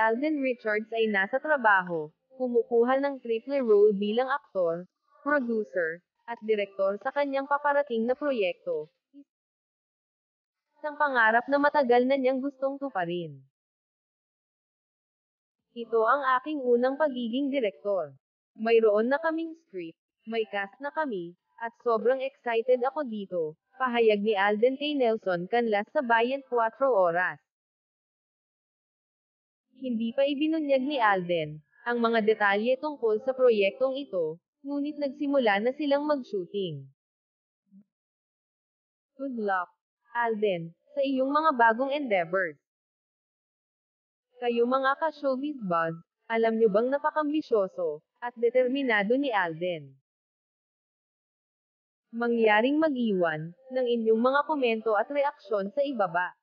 Alden Richards ay nasa trabaho, kumukuha ng triple role bilang aktor, producer, at direktor sa kanyang paparating na proyekto. Isang pangarap na matagal na niyang gustong tuparin. Ito ang aking unang pagiging direktor. Mayroon na kaming script, may cast na kami, at sobrang excited ako dito, pahayag ni Alden kay Nelson Canlas sa Bayan 4 Oras. Hindi pa ibinunyag ni Alden ang mga detalye tungkol sa proyektong ito, ngunit nagsimula na silang mag-shooting. Good luck, Alden, sa iyong mga bagong endeavors. Kayo mga ka-showbiz buzz, alam nyo bang napakambisyoso at determinado ni Alden? Mangyaring mag-iwan ng inyong mga komento at reaksyon sa ibaba.